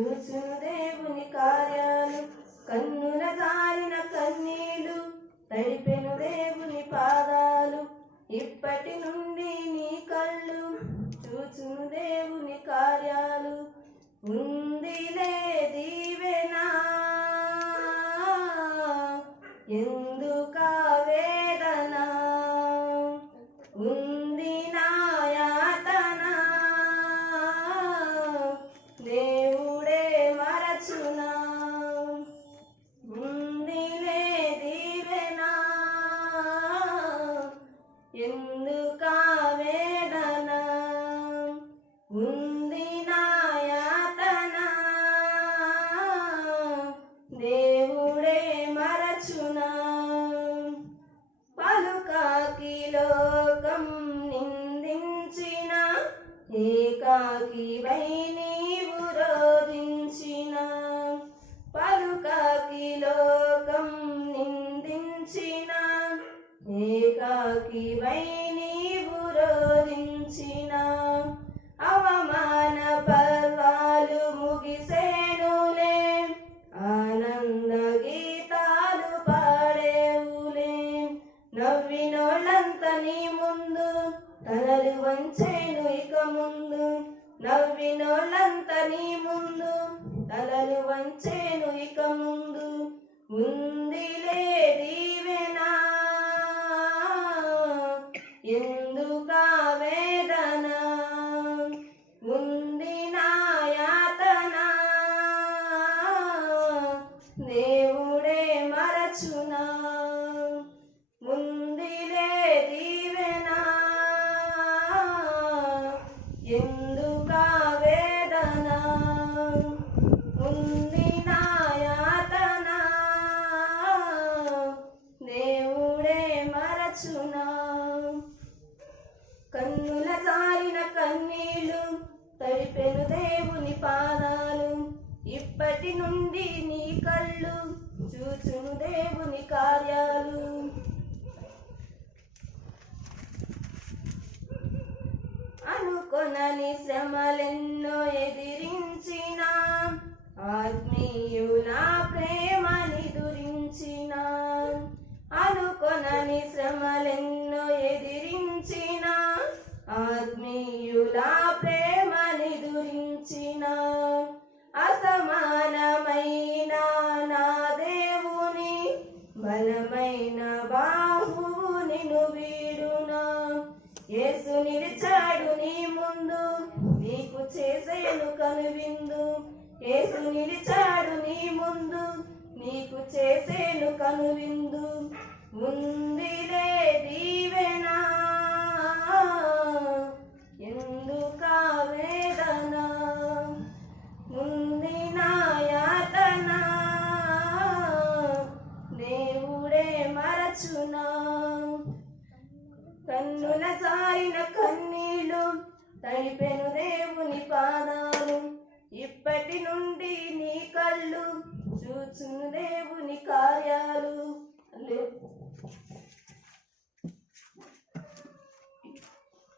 చూచును దేవుని కార్యాలు. కన్నుల జారిన కన్నీళ్లు తడిపెను దేవుని పాదాలు. ఇప్పటి నుండి నీ కళ్ళు చూచును దేవుని కార్యాలు. ఉందిలే దీవెనా ఎందుకా వేదన, ఉంది నా యాతన దేవుడే మరచునా. ఉందిలే దీవెనా ఎందుకా వేదన, ఉంది నా యాతన దేవుడే మరచునా. పలుకాకి లోకం నిందించిన, ఏకాకివై నీవు రోధించిన. పలుకాకి లోకం నిందించిన, ఏకాకివై నీవు రోధించిన. అవమాన పర్వాలు ముగిసేనులే, ఆనంద గీతాలు పాడేవులే. నవ్వినోళ్ళంత నీ ముందు తలలు వంచేను ఇక ముందు. నవ్వినోళ్ళంత నీ ముందు తలలు వంచేను ఇక ముందు. ఉందిలే దీవెనా ఎందుకా వేదన, ఉంది నా యాతన దేవుడే మరచునా. ఉందిలే దీవెనా ఎందుకా వేదన, ఉంది నా యాతన దేవుడే మరచునా. కన్నుల జారిన కన్నీళ్లు తడిపెను దేవుని పాదాలు. ఇప్పటి నుండి నీ కళ్ళు చూచును దేవుని కార్యాలు. అనుకొనని శ్రమలెన్నో ఎదిరించిన, ఆత్మీయుల ప్రేమని దురించిన. అనుకొనని శ్రమలెన్నో ఎదిరించిన, ఆత్మీయుల ప్రేమని దురించిన. అసమానమైన నా దేవుని బలమైన బాహువు నిన్ను వీడునా. యేసు నిలిచాడు నీ ముందు, నీకు చేసేను కనువిందు. యేసు నిలిచాడు నీ ముందు, నీకు చేసేను కనువిందు. ఉందిలే దీవెనా ఎందుకా వేదన, ఉంది నా యాతన దేవుడే మరచునా. కన్నుల జారిన కన్నీళ్లు తడిపెను దేవుని పాదాలు. ఇప్పటి నుండి నీ కళ్ళు చూచును